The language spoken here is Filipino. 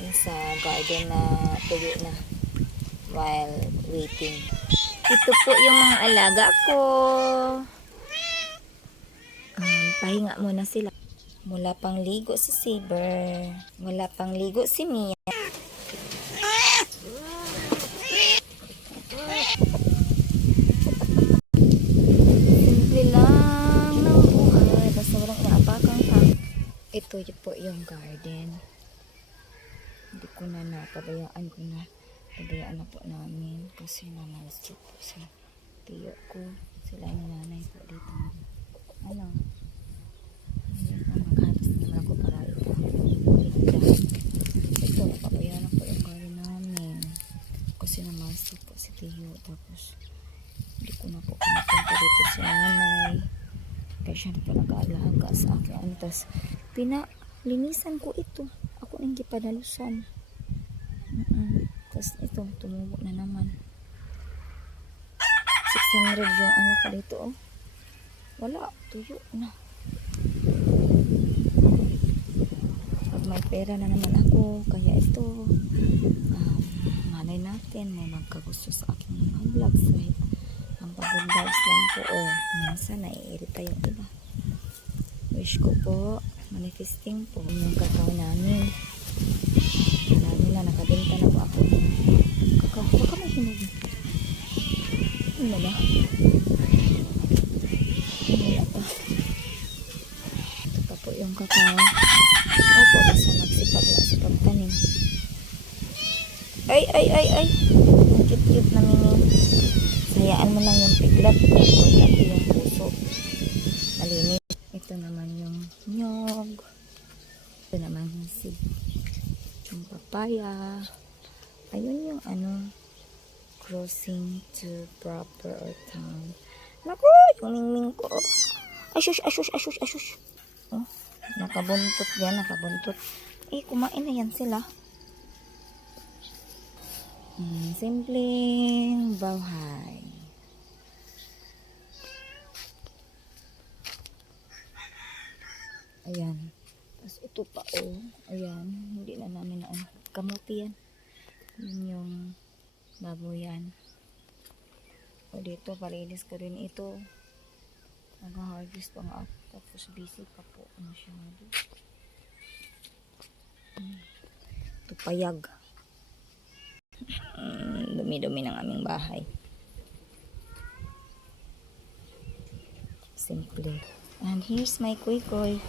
doon sa garden na tuyo na while waiting. Ito po yung mga alaga ko. Pahinga muna sila. Wala pang ligo si Saber. Wala pang ligo si Mia. Simple lang ng buhay. Basta walang inaapakan ka. Ito po yung garden. Hindi ko na napabayaan ko na. Pabayaan na po namin. Kasi namalstrip po sa tiyo ko. Sila yung nanay po dito. Ano? Maghatas naman ako para ito. Ito, pabayaan na po yung garden namin. Kasi namalstrip po si tiyo. Tapos, hindi ko na po pinapunta dito sa nanay. Kaya siya na po nag-aalaga sa akin. Tapos, pinalinisan ko ito. Ako nang gipadalusan. Tapos ito, tumubo na naman. 600 yung ano ko dito, oh. Wala, tuyo na. Pag may pera na naman ako, kaya ito, malay natin, may magkagusto sa aking mga vlogs. Kahit ang pagod vlogs lang po, oh. Minsan, naiirita yung iba. Wish ko po, manifesting po yung kakao namin. Marami na, nakabenta na po ako ng kakao. Baka may hinog. Ano ba? Wala pa. Ito pa po yung kakao. Opo, basta nagsipag tanim. Ay! Ang cute-cute na mini. Sayaan mo lang yung piglat. Ito yung puso. Malinis. Ito naman yung nyog. Ito naman yung seed. Yung papaya. Ayun yung ano, crossing to proper or town. Naku, yung mingming ko. Asyush. Oh, nakabuntot yan, nakabuntot. Eh, kumain na yan sila. Simpleng buhay. Ayan. Tapos ito pa, oh. Ayan, hindi na namin na kamuti yan. Yun yung baboy yan. O dito, palinis ko rin ito. Nag-harvest pa nga ako. Tapos busy pa po masyado. Ito payag. Dumi-dumi ng aming bahay. Simple. And here's my kuy-kuy.